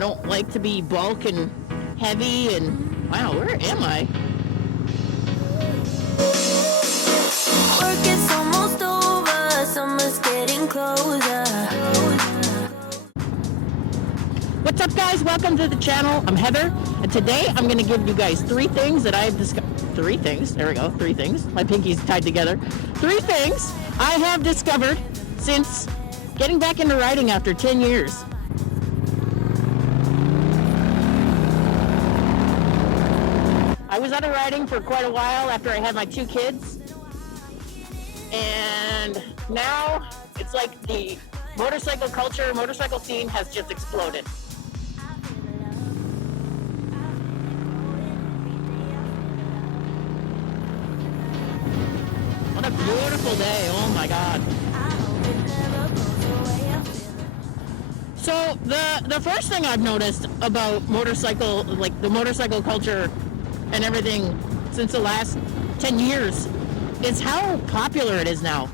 don't like to be bulk and heavy and wow, where am I? Work is almost over, summer's getting closer. What's up, guys? Welcome to the channel. I'm Heather, and today I'm going to give you guys three things that I've discovered. Three things. There we go. Three things. My pinky's tied together. Three things I have discovered since getting back into riding after 10 years. I was out of riding for quite a while after I had my two kids, and now it's like the motorcycle culture, motorcycle scene has just exploded. What a beautiful day, oh my God. So the first thing I've noticed about motorcycle, like the motorcycle culture and everything since the last 10 years is how popular it is now.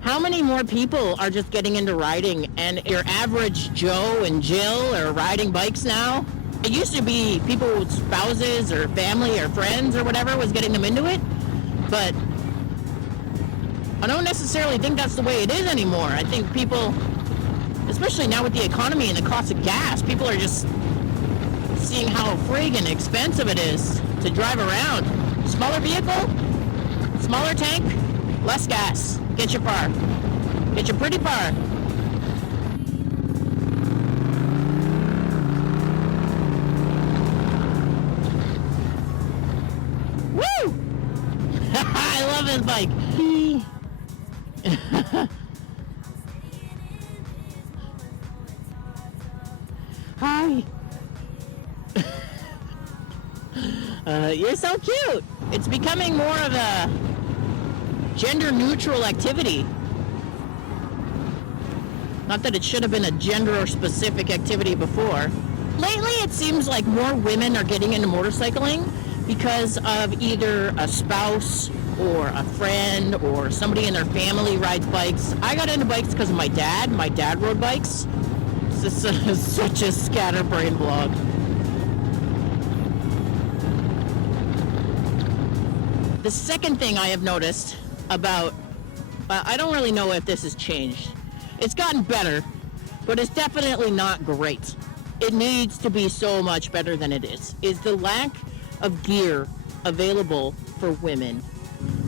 How many more people are just getting into riding, and your average Joe and Jill are riding bikes now? It used to be people with spouses or family or friends or whatever was getting them into it, but I don't necessarily think that's the way it is anymore. I think people, especially now with the economy and the cost of gas, people are just seeing how friggin' expensive it is to drive around. Smaller vehicle, smaller tank, less gas. Get you far. Get you pretty far. Woo! I love this bike. Hi. You're so cute. It's becoming more of a gender-neutral activity. Not that it should have been a gender or specific activity before. Lately, it seems like more women are getting into motorcycling because of either a spouse or a friend or somebody in their family rides bikes. I got into bikes because of my dad. My dad rode bikes. This is such a scatterbrain vlog. The second thing I have noticed about, I don't really know if this has changed. It's gotten better, but it's definitely not great. It needs to be so much better than it is the lack of gear available for women.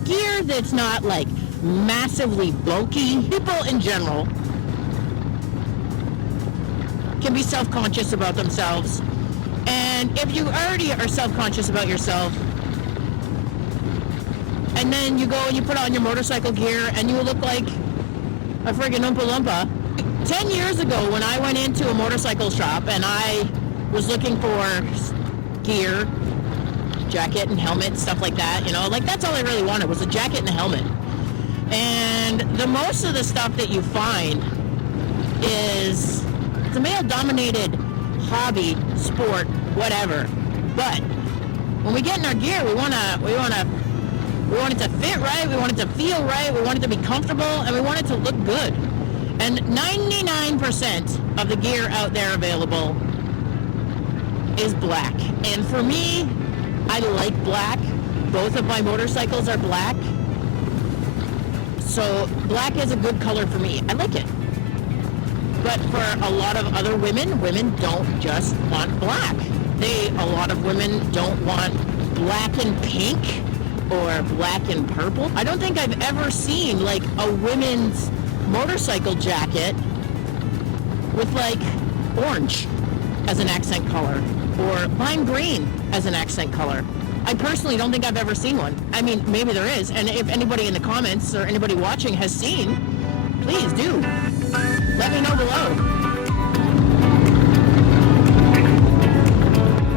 Gear that's not like massively bulky. People in general can be self-conscious about themselves, and if you already are self-conscious about yourself, and then you go and you put on your motorcycle gear and you look like a friggin' Oompa Loompa. 10 years ago when I went into a motorcycle shop and I was looking for gear, jacket and helmet, stuff like that, you know, like that's all I really wanted was a jacket and a helmet. And the most of the stuff that you find is it's a male-dominated hobby, sport, whatever. But when we get in our gear, we want it to fit right, we want it to feel right, we want it to be comfortable, and we want it to look good. And 99% of the gear out there available is black. And for me, I like black. Both of my motorcycles are black. So black is a good color for me. I like it. But for a lot of other women don't just want black. A lot of women don't want black and pink or black and purple. I don't think I've ever seen like a women's motorcycle jacket with like orange as an accent color or lime green as an accent color. I personally don't think I've ever seen one. I mean, maybe there is, and if anybody in the comments or anybody watching has seen, please do let me know below.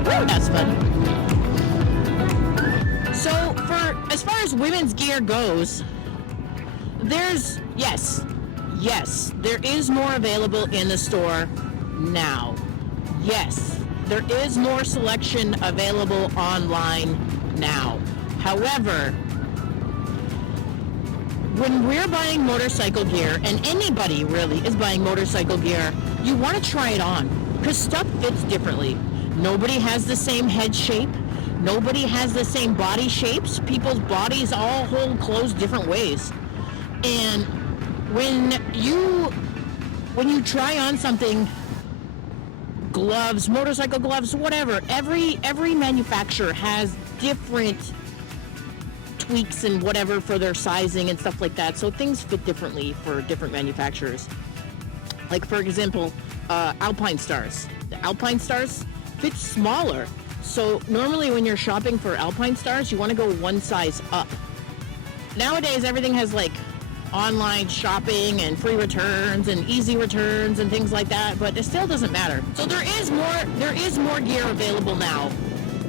Woo, that's fun. So, as far as women's gear goes, there's, yes, there is more available in the store now. Yes, there is more selection available online now. However, when we're buying motorcycle gear, and anybody really is buying motorcycle gear, you want to try it on. because stuff fits differently. Nobody has the same head shape. Nobody has the same body shapes. People's bodies all hold clothes different ways. And when you try on something, gloves, motorcycle gloves, whatever, every manufacturer has different tweaks and whatever for their sizing and stuff like that. So things fit differently for different manufacturers. Like, for example, Alpine Stars. The Alpine Stars fit smaller. So normally when you're shopping for Alpine Stars, you want to go one size up. Nowadays, everything has like online shopping and free returns and easy returns and things like that, but it still doesn't matter. So there is more gear available now.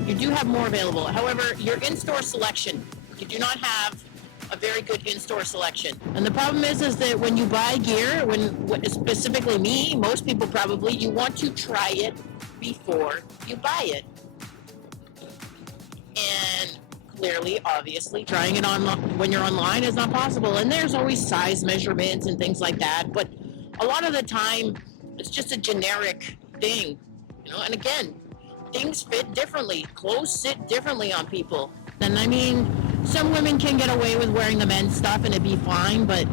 You do have more available. However, your in-store selection, you do not have a very good in-store selection. And the problem is that when you buy gear, specifically me, most people probably, you want to try it before you buy it. And clearly, obviously, trying it on when you're online is not possible. And there's always size measurements and things like that. But a lot of the time, it's just a generic thing, you know. And again, things fit differently. Clothes sit differently on people. And I mean, some women can get away with wearing the men's stuff and it'd be fine. But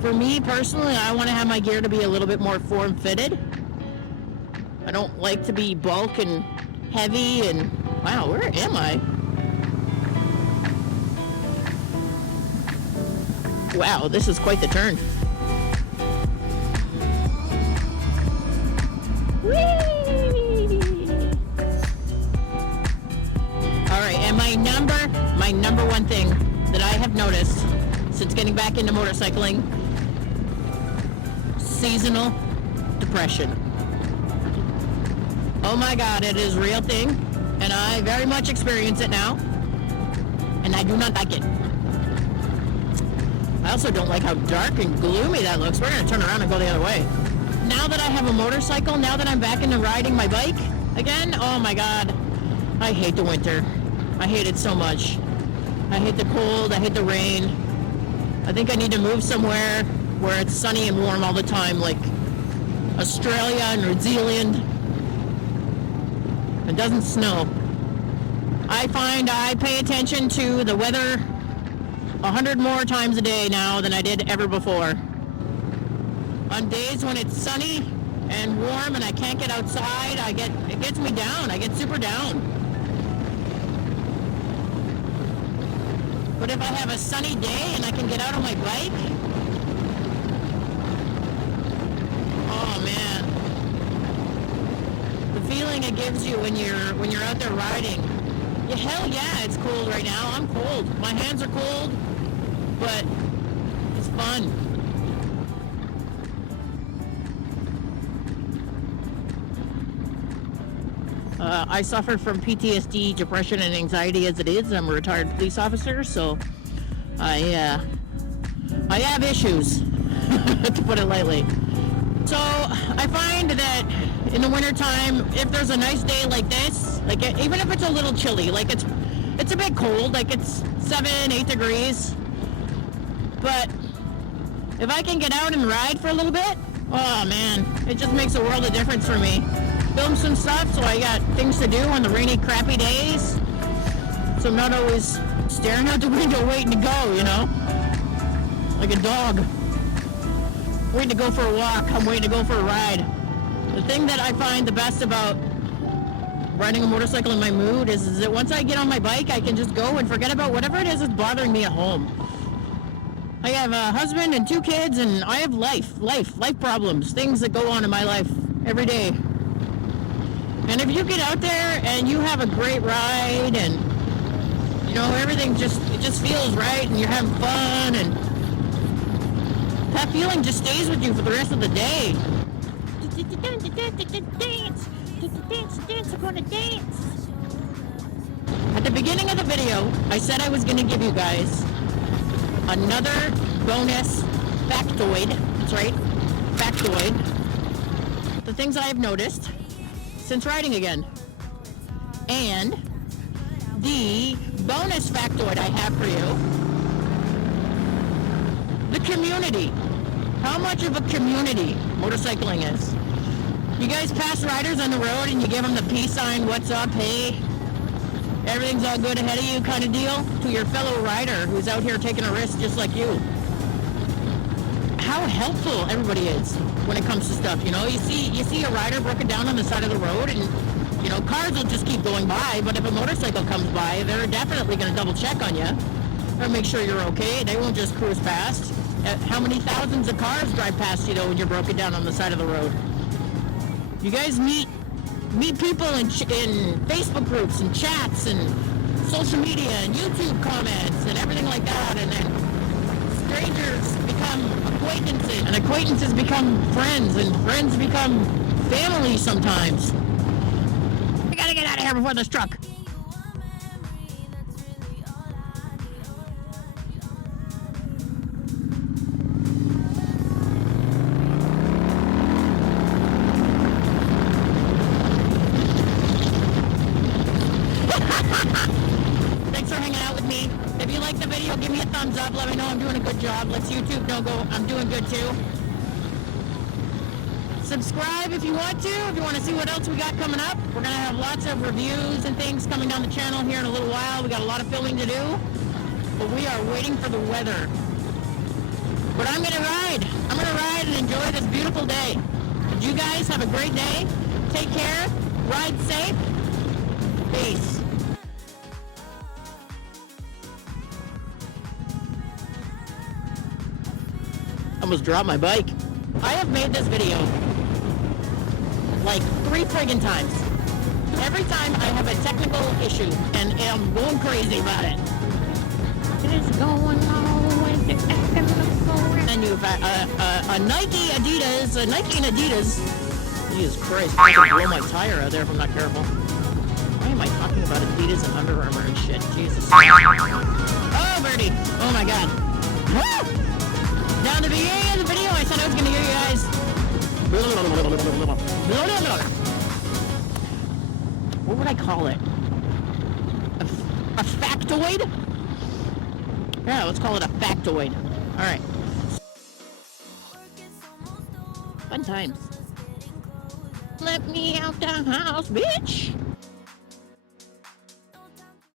for me personally, I want to have my gear to be a little bit more form-fitted. I don't like to be bulk and heavy and, wow, where am I? Wow, this is quite the turn. Whee! All right, and my number one thing that I have noticed since getting back into motorcycling, seasonal depression. Oh my God, it is a real thing, and I very much experience it now, and I do not like it. I also don't like how dark and gloomy that looks. We're going to turn around and go the other way. Now that I have a motorcycle, now that I'm back into riding my bike again, oh my God, I hate the winter. I hate it so much. I hate the cold, I hate the rain. I think I need to move somewhere where it's sunny and warm all the time, like Australia and New Zealand. It doesn't snow. I find I pay attention to the weather 100 more times a day now than I did ever before. On days when it's sunny and warm and I can't get outside, it gets me down. I get super down. But if I have a sunny day and I can get out on my bike, oh man, the feeling it gives you when you're out there riding. Yeah, hell yeah, it's cold right now. I'm cold. My hands are cold, but it's fun. I suffer from PTSD, depression, and anxiety as it is. I'm a retired police officer, so I have issues, to put it lightly. So I find that in the wintertime, if there's a nice day like this, like even if it's a little chilly, like it's a bit cold, like it's 7-8 degrees, but if I can get out and ride for a little bit, oh man, it just makes a world of difference for me. Film some stuff, so I got things to do on the rainy, crappy days, so I'm not always staring out the window waiting to go, you know, like a dog waiting to go for a walk. I'm waiting to go for a ride. The thing that I find the best about riding a motorcycle in my mood is that once I get on my bike, I can just go and forget about whatever it is that's bothering me at home. I have a husband and 2 kids, and I have life problems, things that go on in my life every day. And if you get out there and you have a great ride and, you know, everything just feels right and you're having fun, and that feeling just stays with you for the rest of the day. Dance, I'm gonna dance. At the beginning of the video, I said I was going to give you guys another bonus factoid. That's right, factoid. The things I have noticed since riding again. And the bonus factoid I have for you, the community. How much of a community motorcycling is. You guys pass riders on the road and you give them the peace sign, what's up, hey, everything's all good ahead of you kind of deal to your fellow rider who's out here taking a risk just like you. How helpful everybody is when it comes to stuff, you know? You see a rider broken down on the side of the road and, you know, cars will just keep going by, but if a motorcycle comes by, they're definitely going to double check on you or make sure you're okay. They won't just cruise past. How many thousands of cars drive past you, though, when you're broken down on the side of the road? You guys meet people in Facebook groups and chats and social media and YouTube comments and everything like that, and then strangers become acquaintances, and acquaintances become friends, and friends become family sometimes. I gotta get out of here before this truck. Thanks for hanging out with me. If you like the video, give me a thumbs up. Let me know I'm doing a good job. Let's YouTube know I'm doing good too. Subscribe if you want to. If you want to see what else we got coming up. We're going to have lots of reviews and things coming down the channel here in a little while. We got a lot of filming to do. But we are waiting for the weather. But I'm going to ride. I'm going to ride and enjoy this beautiful day. And you guys have a great day. Take care. Ride safe. Peace. Almost dropped my bike. I have made this video like 3 friggin' times. Every time I have a technical issue and I'm going crazy about it. It's going on with the and you've a Nike and Adidas. Jesus Christ, I could blow my tire out there if I'm not careful. Why am I talking about Adidas and Under Armour and shit? Jesus. Oh, birdie. Oh my god. Woo! Down to the beginning of the video, I said I was going to hear you guys. What would I call it? A factoid? Yeah, let's call it a factoid. Alright. Fun times. Let me out the house, bitch!